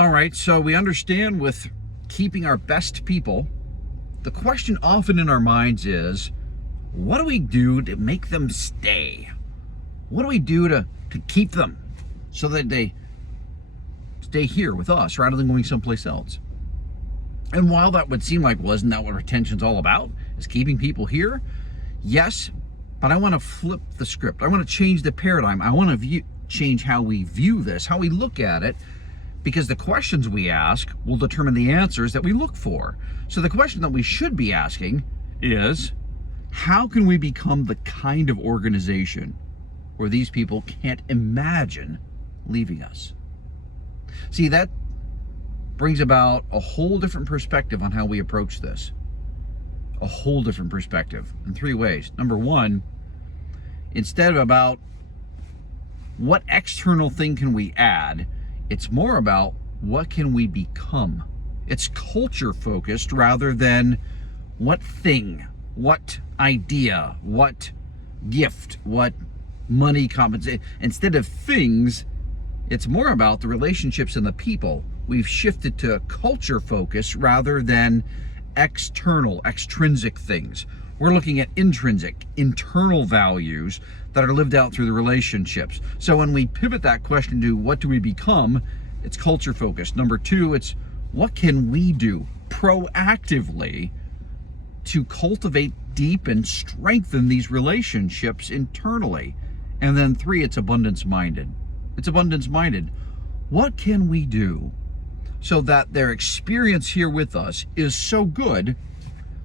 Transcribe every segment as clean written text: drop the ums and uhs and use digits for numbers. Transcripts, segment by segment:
All right, so we understand with keeping our best people, the question often in our minds is, what do we do to make them stay? What do we do to keep them so that they stay here with us rather than going someplace else? And while that would seem like, wasn't that what retention's all about? Is keeping people here? Yes, but I want to flip the script. I want to change the paradigm. I want to change how we view this, how we look at it, because the questions we ask will determine the answers that we look for. So the question that we should be asking is, how can we become the kind of organization where these people can't imagine leaving us? See, that brings about a whole different perspective on how we approach this. A whole different perspective in three ways. Number one, instead of about what external thing can we add, it's more about what can we become. It's culture focused rather than what thing, what idea, what gift, what money compensation. Instead of things, it's more about the relationships and the people. We've shifted to culture focus rather than external, extrinsic things. We're looking at intrinsic, internal values that are lived out through the relationships. So when we pivot that question to what do we become, it's culture focused. Number two, it's what can we do proactively to cultivate, deep, and strengthen these relationships internally. And then three, it's abundance minded. It's abundance minded. What can we do so that their experience here with us is so good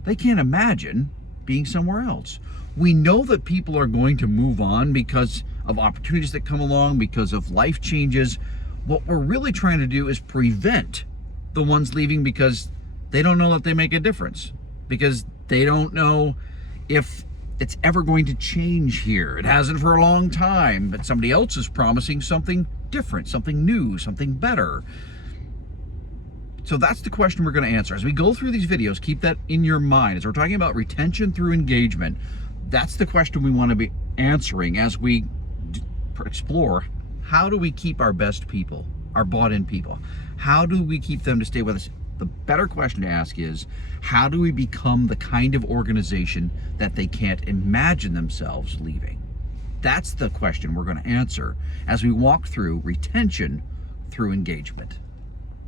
they can't imagine being somewhere else? We know that people are going to move on because of opportunities that come along, because of life changes. What we're really trying to do is prevent the ones leaving because they don't know that they make a difference, because they don't know if it's ever going to change here. It hasn't for a long time, but somebody else is promising something different, something new, something better. So that's the question we're going to answer. As we go through these videos, keep that in your mind. As we're talking about retention through engagement, that's the question we want to be answering as we explore, how do we keep our best people, our bought-in people? How do we keep them to stay with us? The better question to ask is, how do we become the kind of organization that they can't imagine themselves leaving? That's the question we're going to answer as we walk through retention through engagement.